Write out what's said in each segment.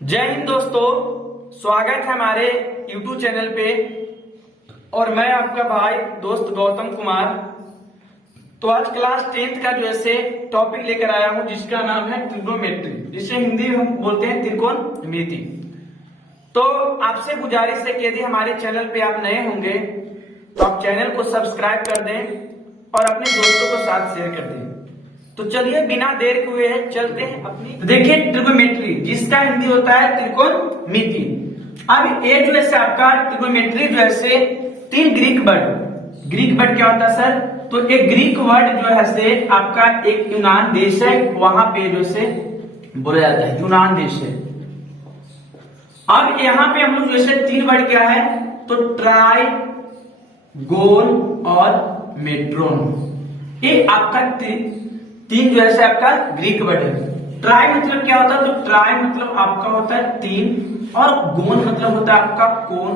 जय हिंद दोस्तों, स्वागत है हमारे YouTube चैनल पे। और मैं आपका भाई दोस्त गौतम कुमार। तो आज क्लास 10th का जो है टॉपिक लेकर आया हूं, जिसका नाम है ट्रिग्नोमेट्री, जिसे हिंदी में हम बोलते हैं त्रिकोणमिति। तो आपसे गुजारिश है कि यदि हमारे चैनल पे आप नए होंगे तो आप चैनल को सब्सक्राइब कर दें और अपने दोस्तों को साथ शेयर कर दें। तो चलिए बिना देर हुए चलते हैं अपनी। तो देखिए ट्रिग्नोमेट्री, जिसका हिंदी होता है त्रिकोणमिति। अब ये जो है आपका ट्रिग्नोमेट्री जो है तीन ग्रीक वर्ड क्या होता है सर? तो एक ग्रीक वर्ड जो है आपका एक यूनान देश है, वहां पे जो से बोला जाता है, यूनान देश है। अब यहाँ पे हम लोग जैसे तीन वर्ड क्या है, तो ट्राई, गोल और मेट्रोन। ये आपका तीन जो है आपका ग्रीक वर्ड है। ट्राई मतलब क्या होता है? तो ट्राई मतलब आपका होता है तीन, और गोल मतलब होता है आपका कोण,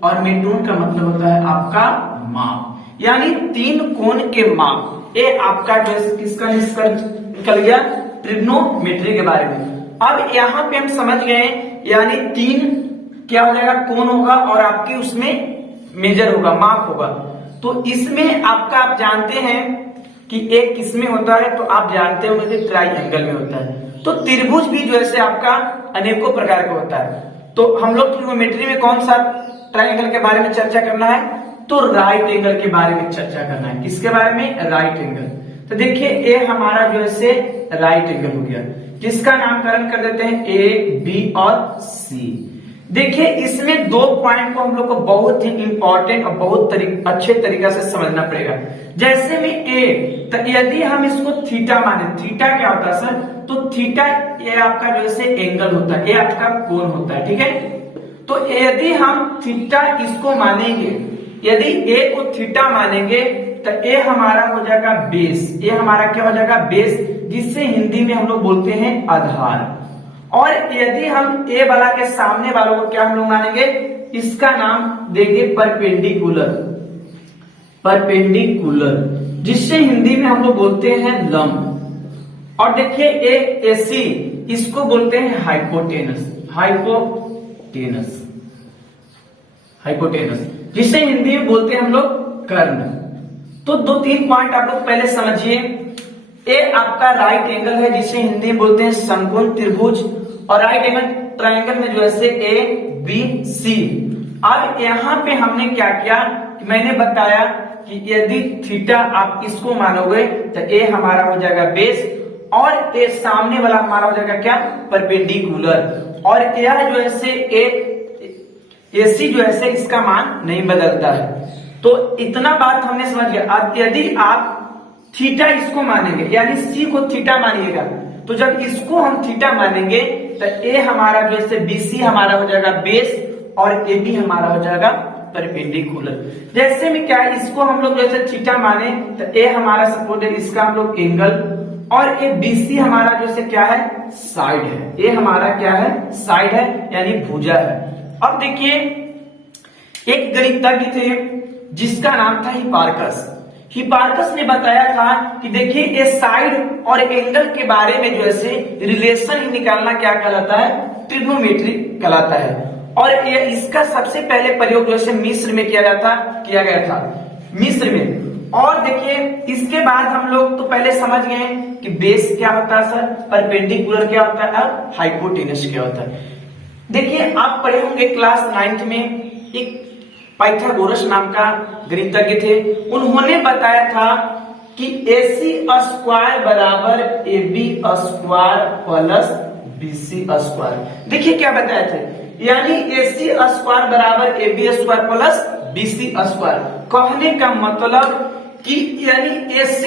और मेट्रोन का मतलब होता है आपका माप, यानी तीन कोण के माप। ये आपका जो है किसका निष्कर्ष निकल गया? ट्रिग्नोमेट्री के बारे में। अब यहाँ पे हम समझ गए, यानी तीन क्या हो जाएगा? कोण होगा, और आपकी उसमें मेजर होगा, माप होगा। तो इसमें आपका आप जानते हैं कि एक किसमें होता है, तो आप जानते होंगे कि ट्राइंगल में होता है। तो त्रिभुज भी जो है आपका अनेकों प्रकार का होता है। तो हम लोग ट्रिग्नोमेट्री में कौन सा ट्राइंगल के बारे में चर्चा करना है? तो राइट एंगल के बारे में चर्चा करना है। किसके बारे में? Right angle. तो देखिए ये हमारा जो है राइट एंगल हो गया, जिसका नामकरण कर देते हैं ए, बी और सी। देखिए इसमें दो पॉइंट को हम लोग को बहुत ही इंपॉर्टेंट और बहुत अच्छे तरीके से समझना पड़ेगा। जैसे में ए, तो यदि हम इसको थीटा माने, थीटा क्या होता है सर? तो थीटा ये आपका जो है एंगल होता है, ये आपका कोण होता है, ठीक है। तो यदि हम थीटा इसको मानेंगे, यदि ए को थीटा मानेंगे, तो ए हमारा हो जाएगा बेस। ये हमारा क्या हो जाएगा? बेस, जिससे हिंदी में हम लोग बोलते हैं आधार। और यदि हम ए वाला के सामने वालों को क्या हम लोग मानेंगे? इसका नाम देंगे परपेंडिकुलर, जिससे हिंदी में हम लोग बोलते हैं लंब। और देखिए ए सी, इसको बोलते हैं हाइपोटेनस, जिससे हिंदी में बोलते हैं हम लोग कर्ण। तो दो तीन पॉइंट आप लोग पहले समझिए। ए आपका राइट एंगल है, जिसे हिंदी में बोलते हैं समकोण त्रिभुज, और राइट एंगल ट्रायंगल में जो है ए, बी, सी। अब यहाँ पे हमने क्या किया कि मैंने बताया कि यदि थीटा आप इसको मानोगे तो ए हमारा हो जाएगा बेस, और ए सामने वाला हमारा हो जाएगा क्या? परपेंडिकुलर। और यह जो है ए सी जो है इसका मान नहीं बदलता है। तो इतना बात हमने समझ गया। अब यदि आप थीटा इसको मानेंगे, यानी सी को थीटा मानिएगा, तो जब इसको हम थीटा मानेंगे तो ए हमारा जो है बीसी हमारा हो जाएगा बेस, और ए बी हमारा हो जाएगा परपेंडिकुलर। जैसे में क्या है, इसको हम लोग जैसे थीटा माने तो ए हमारा सपोज है इसका हम लोग एंगल, और ए बीसी हमारा जो है क्या है? साइड है। ए हमारा क्या है? साइड है, यानी भुजा है। अब देखिए एक गणितज्ञ थे जिसका नाम था हिपार्कस ने बताया था कि देखिए ये साइड और एंगल के बारे में जो है रिलेशन ही निकालना क्या कहलाता है? ट्रिग्नोमेट्री कहलाता है। और ये इसका सबसे पहले प्रयोग जो है मिस्र में किया गया था मिस्र में। और देखिए इसके बाद हम लोग तो पहले समझ गए कि बेस क्या होता है सर, परपेंडिकुलर क्या होता है, और हाइपोटेनस क्या होता है। देखिए आप पढ़े होंगे क्लास 9th में, एक पाइथागोरस नाम का गणितज्ञ थे। उन्होंने बताया था कि AC स्क्वायर बराबर AB square plus BC square. देखिए क्या बताया थे, यानी AC स्क्वायर बराबर AB square plus BC square. कहने का मतलब कि यानी AC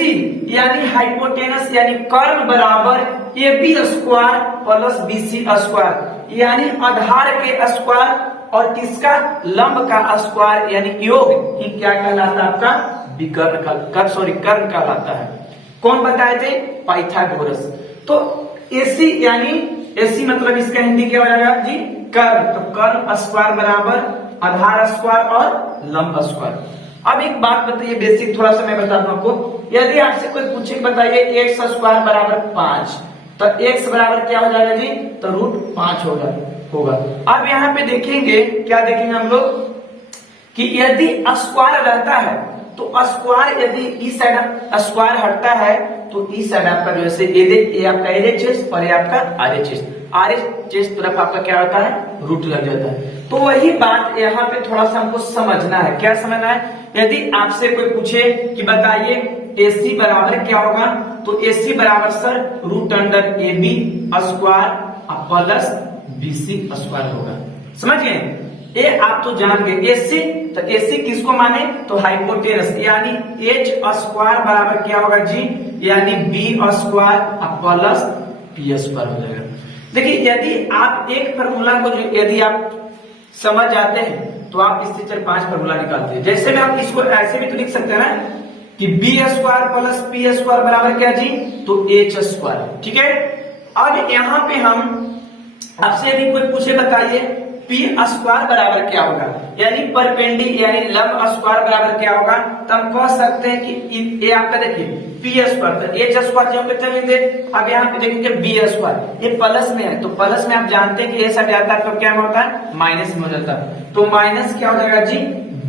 यानी हाइपोटेनस यानी कर्ण बराबर AB square plus BC square, यानी आधार के स्क्वायर और किसका? लंब का स्क्वायर, यानी योग ही क्या कहलाता है? आपका विकर्ण कर्ण कहलाता है। कौन बताए थे? पाइथागोरस। तो AC यानी AC मतलब इसका हिंदी क्या हो जाएगा जी? कर्ण। तो कर्ण स्क्वायर बराबर आधार स्क्वायर और लंब स्क्वायर। अब एक बात बताइए, बेसिक थोड़ा सा मैं बताता हूं आपको। यदि आपसे कोई पूछे बताइए x स्क्वायर बराबर 5, तो x बराबर क्या हो जाएगा जी, तो √5 होगा। अब यहाँ पे देखेंगे, क्या देखेंगे हम लोग कि यदि स्क्वायर रहता है तो स्क्वायर यदि इस साइड स्क्वायर हटता है तो इस साइड आपका जो है ये आपका एलएचएस और ये आपका आरएचएस तरफ आपका क्या होता है, रूट लग जाता है। तो वही बात यहाँ पे थोड़ा सा हमको समझना है। क्या समझना है, यदि आपसे कोई पूछे कि बताइए AC बराबर क्या होगा, तो AC बराबर sir √AB square plus BC square होगा। समझिए, ये आप तो जान गए। AC तो AC किसको माने, तो हाइपोटेनस, यानी H स्क्वायर बराबर क्या होगा जी, यानी B square plus P square हो जाएगा। देखिए, यदि आप एक फार्मूला को यदि आप समझ जाते हैं तो आप इससे 4-5 फार्मूला निकालते हैं। जैसे में आप इसको ऐसे भी तो लिख सकते हैं ना कि B square plus P square बराबर क्या जी, तो H स्क्वायर। ठीक है, अब यहाँ पे हम आपसे यदि कोई पूछे बताइए P स्क्वायर बराबर क्या होगा, यानी परपेंडिकुलर यानी लंब स्क्वायर बराबर क्या होगा, तो हम कह सकते हैं कि ये आपका देखिए P स्क्वायर, तो H स्क्वायर जो हम कितने लेंगे। अब यहाँ पे देखेंगे B स्क्वायर, ये प्लस में है तो प्लस में आप जानते हैं कि ये सब जाता है तो क्या होता है, माइनस में हो जाता है। तो माइनस क्या हो जाएगा जी,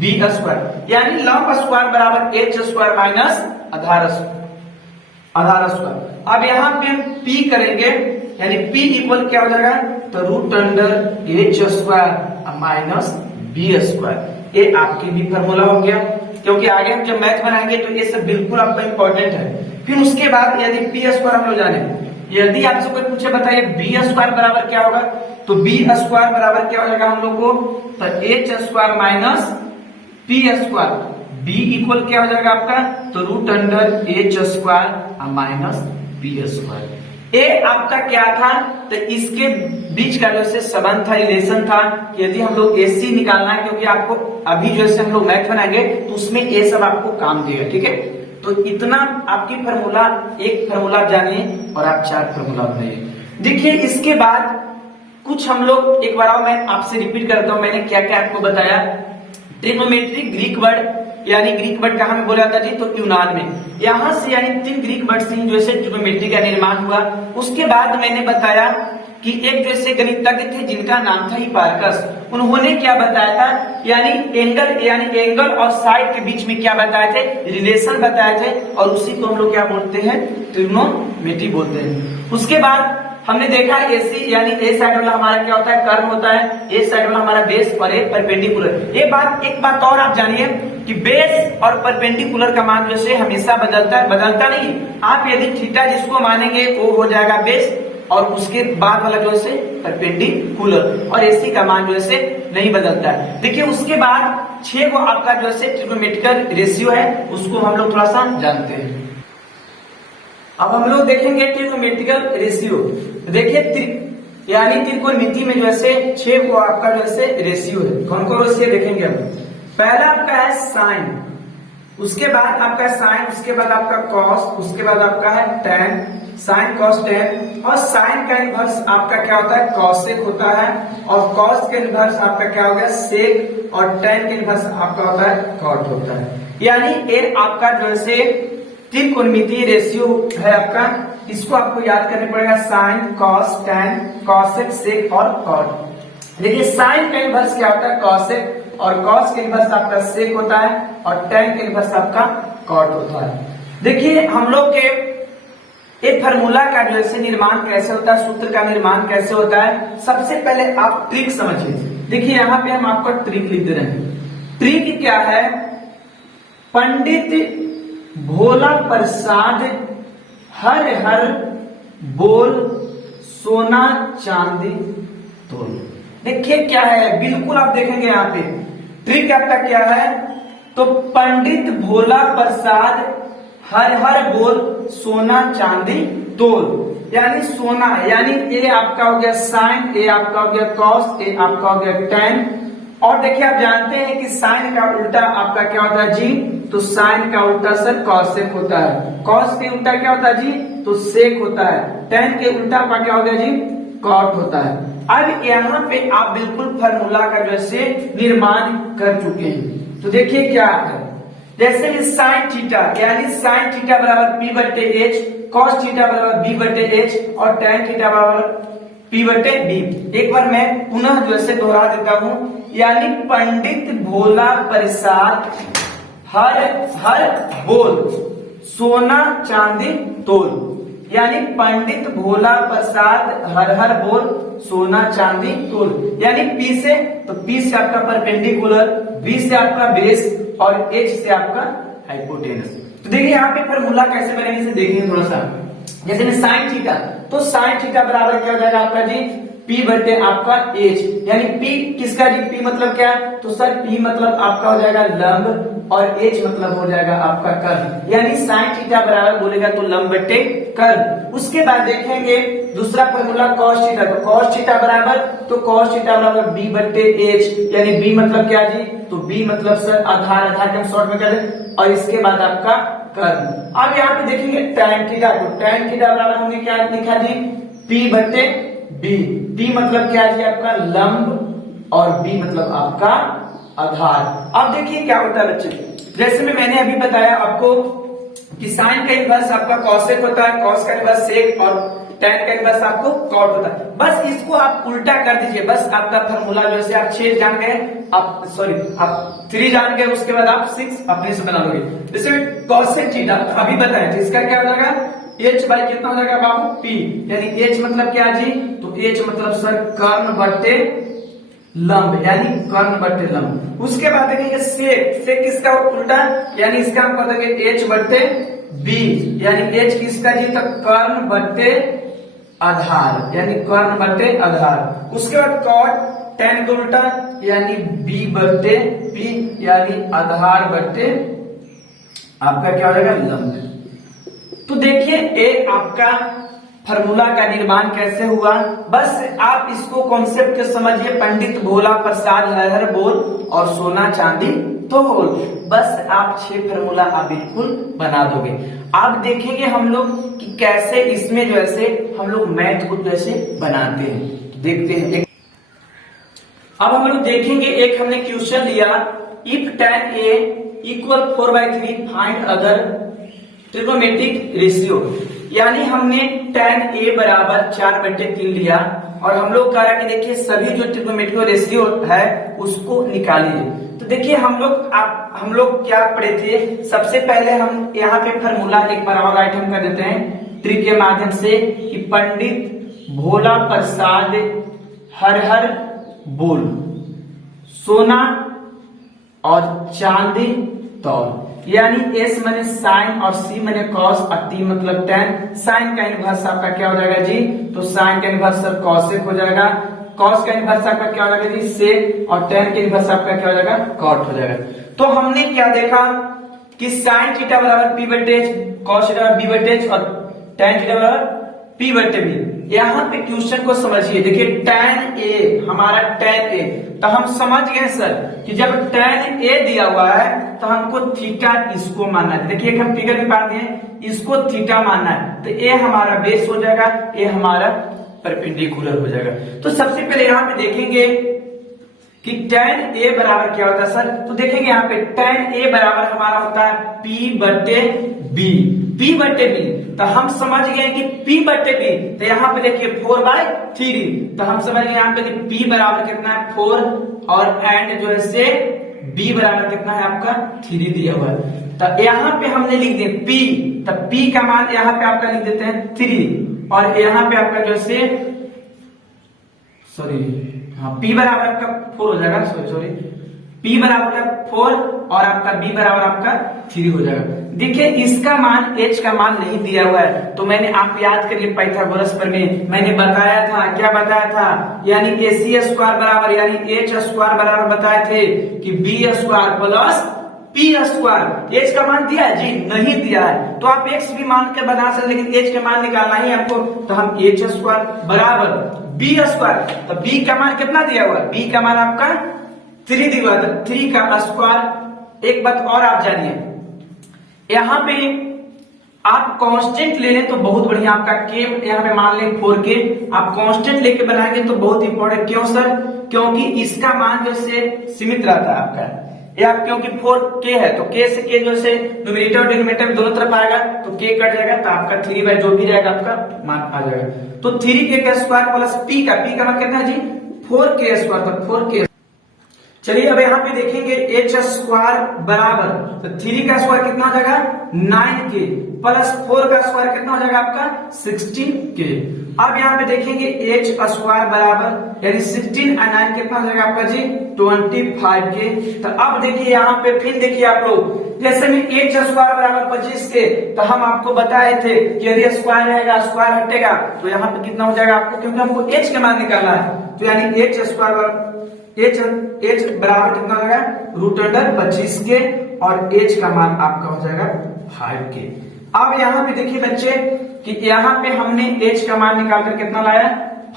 B स्क्वायर, यानी लंब स्क्वायर बराबर H स्क्वायर माइनस आधार स्क्वायर। अब यहाँ पे हम P करेंगे, यानी P इक्वल क्या हो जाएगा, तो √H square minus B square. ये आपकी भी फार्मूला हो गया, क्योंकि आगे हम जब मैथ बनाएंगे तो ये सब बिल्कुल आपका इंपॉर्टेंट है। फिर उसके बाद यदि P स्क्वायर हम लोग जाने, यदि आपसे कोई पूछे बताइए B स्क्वायर बराबर क्या होगा, तो B स्क्वायर बराबर क्या हो जाएगा हम लोग को, तो H square minus P square. B equal क्या हो जाएगा आपका, तो √H square minus B square. ये आपका क्या था, तो इसके बीच का जो संबंध था, रिलेशन था कि यदि हम लोग AC निकालना है, क्योंकि आपको अभी जो है हम लोग मैथ बनाएंगे तो उसमें ये सब आपको काम देगा। ठीक है, तो इतना आपकी फार्मूला, एक फार्मूला जानिए और आप 4 फार्मूला बनाइए। देखिए, इसके बाद कुछ हम लोग एक बार मैं आपसे रिपीट करता हूं, मैंने क्या क्या आपको बताया। ट्रिग्नोमेट्री ग्रीक वर्ड, यानी ग्रीक वर्ड कहाँ में बोला जाता है जी, तो यूनान में। यहाँ से यानी 3 ग्रीक वर्ड से जो है ट्रिग्नोमेट्री का निर्माण हुआ। उसके बाद मैंने बताया कि एक जैसे गणितज्ञ थे जिनका नाम था हिपार्कस, उन्होंने क्या बताया था, यानी एंगल और साइड के बीच में क्या बताए थे, रिलेशन बताए थे, और उसी को हम लोग क्या बोलते हैं, ट्रिग्नोमेट्री बोलते हैं। उसके बाद हमने देखा AC, यानी ए साइड वाला हमारा क्या होता है, कर्व होता है, ए साइड वाला हमारा बेस और ए परपेंडिकुलर। एक बात और आप जानिए कि बेस और परपेंडिकुलर का मान जो है हमेशा बदलता है, बदलता नहीं। आप यदि थीटा जिसको मानेंगे वो हो जाएगा बेस, और उसके बाद वाला जो है परपेंडिकुलर, और AC का मान जो है नहीं बदलता है। देखिए, उसके बाद 6 को आपका जो है ट्रिग्नोमेट्रिकल रेशियो है, उसको हम लोग थोड़ा सा जानते हैं। अब हम लोग देखेंगे ट्रिग्नोमेट्रिकल रेशियो। देखिए, यानी त्रिकोणमिति में जो है 6 को आपका जो है रेशियो है। कौन कौन रेशियो देखेंगे हम। पहला आपका है साइन, उसके बाद आपका साइन, उसके बाद आपका कॉस, उसके बाद आपका है टेन, साइन कॉस टेन, और साइन का इनवर्स आपका क्या होता है, कॉसेक होता है, और कॉस के इनवर्स आपका क्या हो गया, सेक, और टेन के इनवर्स आपका होता है कॉट होता है। यानी ये आपका जो है त्रिकोणमितीय रेशियो है आपका। इसको आपको याद करने पड़ेगा, sine cos tan cosec sec और कॉट। देखिए, साइन का इनवर्स क्या होता है, कॉसेक, और कॉस के इनवर्स आपका सेक होता है, और टेन के इनवर्स आपका कॉट होता है। देखिए, हम लोग के एक फार्मूला का जो है निर्माण कैसे होता है, सूत्र का निर्माण कैसे होता है, सबसे पहले आप ट्रिक समझिए। देखिए, यहाँ पे हम आपको ट्रिक लिख दे रहे हैं। ट्रिक क्या है, पंडित भोला प्रसाद हर हर बोल सोना चांदी तोल। देखिए क्या है, बिल्कुल आप देखेंगे यहाँ पे ट्रिक आपका क्या है, तो पंडित भोला प्रसाद हर हर बोल सोना चांदी तोल। यानी सोना, यानी ये आपका हो गया साइन, ये आपका हो गया कॉस, ये आपका हो गया टेन। और देखिए, आप जानते हैं कि साइन का उल्टा आपका क्या होता है जी, तो साइन का उल्टा सर कॉसेक होता है, कॉस के उल्टा क्या होता है जी, तो सेक होता है, टेन के उल्टा आपका क्या हो गया जी, कॉट होता है। अब यहाँ पे आप बिल्कुल फार्मूला का जैसे निर्माण कर चुके हैं। तो देखिए क्या है, जैसे साइन थीटा, यानी साइन थीटा बराबर P/H cos थीटा बराबर b बटे h और tan थीटा बराबर p बटे b। एक बार मैं पुनः जो है दोहरा देता हूं, यानी पंडित भोला प्रसाद हर हर बोल सोना चांदी तोल, यानी पंडित भोला प्रसाद हर हर बोल सोना चांदी तोल, यानी P से, तो P से आपका परपेंडिकुलर, B से आपका बेस और H से आपका हाइपोटेनस। तो देखिए यहाँ पे फॉर्मूला कैसे बनेगा इसे देखेंगे थोड़ा सा। जैसे में साइन थीटा, तो साइन थीटा बराबर क्या हो जाएगा आपका जी P बटे आपका H, यानी P किसका जी, P मतलब क्या है, तो सर P मतलब आपका हो जाएगा लंब और H मतलब हो जाएगा आपका कर्व, यानी साइन थीटा बराबर बोलेगा तो लंब बटे कर्व। उसके बाद देखेंगे दूसरा फॉर्मूला cos थीटा, तो cos थीटा बराबर, तो cos थीटा बराबर B बटे H, यानी B मतलब क्या जी, तो B मतलब सर आधार, आधार के हम शॉर्ट में कर दें, और इसके बाद आपका कर्व। अब यहाँ पे देखेंगे tan थीटा को, tan थीटा बराबर हमने क्या लिखा जी P बटे B, P मतलब क्या है आपका लंब और B मतलब आपका आधार। अब देखिए क्या होता है बच्चे, जैसे में मैंने अभी बताया आपको कि साइन का इनवर्स आपका कॉसेक होता है, कॉस का इनवर्स सेक और टैन का इनवर्स आपको कॉट होता है। बस इसको आप उल्टा कर दीजिए, बस आपका फॉर्मूला जैसे आप 6 जान गए, आप सॉरी आप 3 जान गए, उसके बाद आप 6 अपने से बना लोगे। जैसे कॉसेक थीटा अभी बताया था, इसका क्या हो जाएगा H बाई कितना हो जाएगा बाबू P, यानी H मतलब क्या जी, तो H मतलब सर कर्ण बटे लंब, यानी कर्ण बटे लंब। उसके बाद देखेंगे सेक, सेक किसका उल्टा, यानी इसका हम कर देंगे H बटे B, यानी H किसका जी, तो कर्ण बटे आधार, यानी कर्ण बटे आधार। उसके बाद कॉट, tan का उल्टा, यानी B बटे P, यानी आधार बटे आपका क्या हो जाएगा लंब। तो देखिए ये आपका फार्मूला का निर्माण कैसे हुआ, बस आप इसको कॉन्सेप्ट समझिए, पंडित भोला प्रसाद हर हर बोल और सोना चांदी तोल, बस आप 6 फार्मूला आप बिल्कुल बना दोगे। आप देखेंगे हम लोग कि कैसे इसमें जो ऐसे हम लोग मैथ को कैसे बनाते हैं, देखते हैं। अब हम लोग देखेंगे एक हमने क्वेश्चन लिया, if tan a equal 4/3 find other trigonometric ratio, यानी हमने tan a बराबर 4/3 लिया और हम लोग कह रहा है कि देखिए सभी जो ट्रिग्नोमेट्रिक रेशियो है उसको निकालिए। तो देखिए हम लोग क्या पढ़े थे, सबसे पहले हम यहाँ पे फार्मूला एक बार और आइटम कर देते हैं ट्रिक के माध्यम से कि पंडित भोला प्रसाद हर हर बोल सोना और चांदी तौल, यानी S माने साइन और C माने कॉस और T मतलब tan। साइन का इनवर्स आपका क्या हो जाएगा जी, तो साइन का इनवर्स सर कॉसेक हो जाएगा, कॉस का इनवर्स आपका क्या हो जाएगा जी सेक, और tan का इनवर्स आपका क्या हो जाएगा कॉट हो जाएगा। तो हमने क्या देखा कि साइन थीटा बराबर P बटे H, कॉस थीटा बराबर B बटे H और tan थीटा बराबर P बटे B। यहाँ पे क्वेश्चन को समझिए, देखिए tan A हमारा tan A, तो हम समझ गए सर कि जब tan A दिया हुआ है तो हमको थीटा इसको मानना है। देखिए एक हम फिगर में पाते हैं, इसको थीटा मानना है, तो A हमारा बेस हो जाएगा, A हमारा परपेंडिकुलर हो जाएगा। तो सबसे पहले यहाँ पे देखेंगे कि tan A बराबर क्या होता है सर, तो देखेंगे यहाँ पे tan A बराबर हमारा होता है P बटे B, P बटे B, तो हम समझ गए कि P बटे B, तो यहाँ पे देखिए 4/3, तो हम समझ गए यहाँ पे कि P बराबर कितना है 4 और एंड जो है से B बराबर कितना है आपका 3 दिया हुआ है। तो यहाँ पे हमने लिख दिया P, तो P का मान यहाँ पे आपका लिख देते हैं 3 और यहाँ पे आपका जो से सॉरी हाँ P बराबर आपका 4 हो जाएगा, सॉरी P बराबर 4 और आपका B बराबर आपका 3 हो जाएगा। देखिए इसका मान H का मान नहीं दिया हुआ है, तो मैंने आप याद करिए पाइथागोरस पर में मैंने बताया था, क्या बताया था, यानी AC स्क्वायर बराबर यानी H स्क्वायर बराबर बताए थे कि B square plus P square. H का मान दिया है जी, नहीं दिया है, तो आप X भी मान के बना सकते, लेकिन H का मान निकालना ही आपको, तो हम H स्क्वायर बराबर B स्क्वायर, तो B का मान कितना दिया हुआ है, B का मान आपका 3 दिया हुआ है, 3 का स्क्वायर। एक बात और आप जानिए, यहाँ पे आप कांस्टेंट ले लें तो बहुत बढ़िया, आपका के यहाँ पे मान लें 4K, आप कांस्टेंट लेके बनाएंगे तो बहुत इंपॉर्टेंट। क्यों सर, क्योंकि इसका मान जैसे सीमित रहता है आपका, ये आप क्योंकि 4k है तो k से k जो से न्यूमरेटर और डिनोमिनेटर में दोनों तरफ आएगा तो k कट जाएगा तो आपका 3 बाई जो भी रहेगा आपका मान आ जाएगा। तो 3k का स्क्वायर प्लस p का मान कितना है जी 4k स्क्वायर, तो 4k। चलिए अब यहाँ पे देखेंगे h स्क्वायर बराबर तो 3 का स्क्वायर कितना हो जाएगा 9k प्लस 4 का स्क्वायर कितना हो जाएगा आपका 16k। अब यहाँ पे देखेंगे h स्क्वायर बराबर यानी 16 और 9 कितना हो जाएगा आपका जी 25k। तो अब देखिए यहाँ पे फिर देखिए आप लोग जैसे में h स्क्वायर बराबर 25 के तो हम आपको बताए थे कि यदि स्क्वायर रहेगा स्क्वायर हटेगा तो यहाँ पे कितना हो जाएगा आपको, क्योंकि हमको h का मान निकालना है तो यानी h स्क्वायर h बराबर कितना हो जाएगा रूट अंडर 25 के और h का मान आपका हो जाएगा 5k। अब यहाँ पे देखिए बच्चे कि यहाँ पे हमने h का मान निकाल कर कितना लाया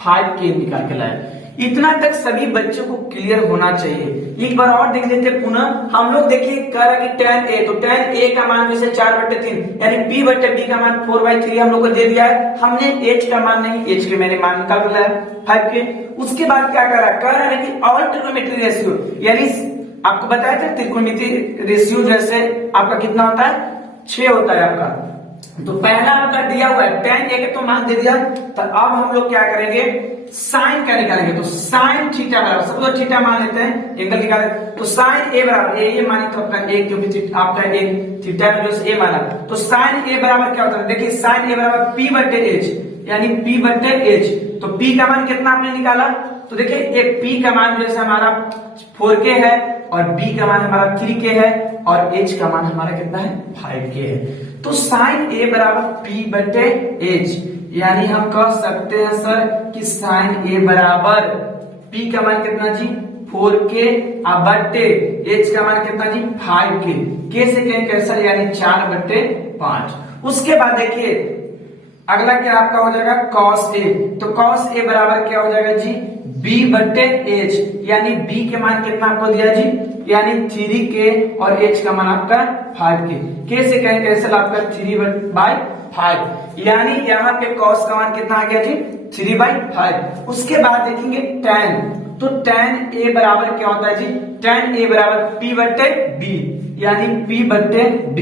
5k निकाल के लाया। इतना तक सभी बच्चों को क्लियर होना चाहिए। एक बार और देख लेते पुनः हम लोग देखिए कह रहा कि tan a तो tan a का मान जैसे 4/3 यानी p बटे b का मान 4/3 हम लोग को दे दिया है। हमने h का मान नहीं, h के मैंने मान निकाल कर लाया 5k। उसके बाद क्या कह रहा है कि ऑल ट्रिग्नोमेट्री रेशियो यानी आपको बताया था त्रिकोणमितीय रेशियो जैसे आपका कितना होता है 6 होता है आपका। तो पहला आपका दिया हुआ है tan a के तो मान दे दिया। तो अब हम लोग क्या करेंगे साइन का निकालेंगे। तो साइन थीटा बराबर सब लोग थीटा मान लेते हैं एंगल निकाले तो साइन a बराबर ये माने तो आपका a क्योंकि आपका एक थीटा में जो a माना तो साइन a बराबर क्या होता है देखिए साइन a बराबर p बटे h यानी p बटे h। तो p का मान कितना आपने निकाला तो देखिए एक p का मान जैसे हमारा 4k है और b का मान हमारा 3k है और h का मान हमारा कितना है 5k है। तो साइन a बराबर p बटे h यानी हम कह सकते हैं सर कि साइन a बराबर p का मान कितना जी 4k बटे h का मान कितना जी 5k। k से कहें कैसा यानी 4/5। उसके बाद देखिए अगला क्या आपका हो जाएगा cos a। तो cos a बराबर क्या हो जाएगा जी b बटे h यानी b के मान कितना आपको दिया जी यानी 3k और h का मान आपका 5k। k से कहें कैंसिल आपका 3/5 यानी यहाँ पे cos का मान कितना आ गया जी 3/5। उसके बाद देखेंगे tan। तो tan a बराबर क्या होता है जी tan a बराबर p बटे b यानी p बटे b।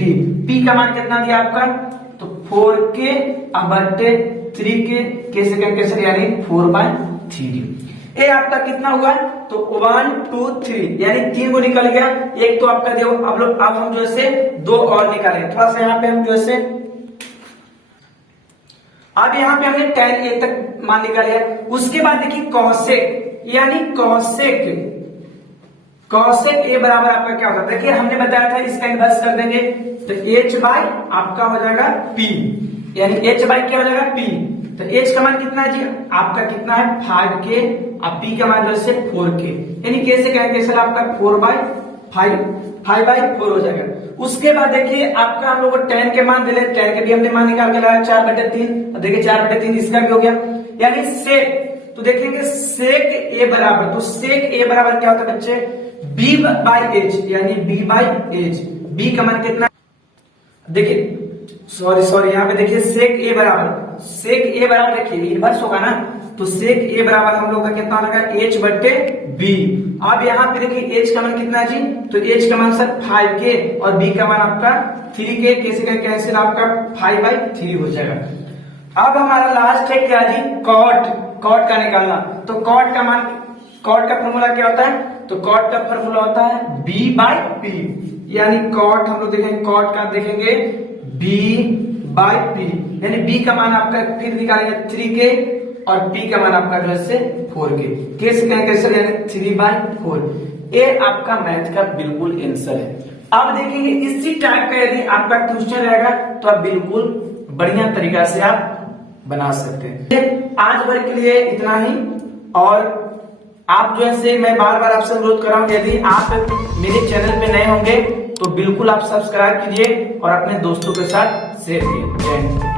p का मान कितना दिया आपका तो 4k बटे 3k k से कहें कैंसिल यानी 4/3। ए आपका कितना हुआ तो 1 2 3 यानी 3 को निकल गया। एक तो आपका दिया अब हम जो है 2 और निकालेंगे। थोड़ा सा यहाँ पे हम जो है अब यहाँ पे हमने tan a तक मान निकाल लिया। उसके बाद देखिए cosec यानी cosec a बराबर आपका क्या होता है देखिए हमने बताया था इसका इन्वर्स कर देंगे तो h बाई आपका हो जाएगा p यानी h बाई क्या हो जाएगा p। तो h का मान कितना है जी आपका कितना है 5k और p का मान जो है 4k यानी k से कहें कैसे आपका 5/4 हो जाएगा। उसके बाद देखिए आपका हम लोग को tan के मान दिले tan के भी हमने मान निकाल के लाया 4/3। देखिए 4/3 इसका भी हो गया यानी sec। तो देखेंगे sec a बराबर तो sec a बराबर क्या होता है बच्चे b बाई h यानी b बाई h। b का मान कितना देखिए सॉरी यहाँ पे देखिए sec a बराबर देखिए इन्वर्स होगा ना तो sec a बराबर हम लोग का कितना लगा h बटे b। अब यहाँ पे देखिए h का मान कितना है जी तो h का मान सर 5k और b का मान आपका 3k k से कैंसिल आपका 5/3 हो जाएगा। अब हमारा लास्ट है क्या जी cot का निकालना। तो cot का फॉर्मूला क्या होता है तो cot का फॉर्मूला होता है b/p यानी cot हम लोग देखेंगे cot का देखेंगे b/p यानी b का मान आपका फिर निकालेंगे 3k और p का मान आपका जो है 4k k से कहें कैसे यानी 3/4। ये आपका मैथ का बिल्कुल आंसर है। अब देखेंगे इसी टाइप का यदि आपका क्वेश्चन रहेगा तो आप बिल्कुल बढ़िया तरीका से आप बना सकते हैं। आज भर के लिए इतना ही और आप जो है मैं बार बार आपसे अनुरोध कर रहा हूं यदि आप मेरे चैनल पे नए होंगे तो बिल्कुल आप सब्सक्राइब कीजिए और अपने दोस्तों के साथ शेयर कीजिए। जय हिंद।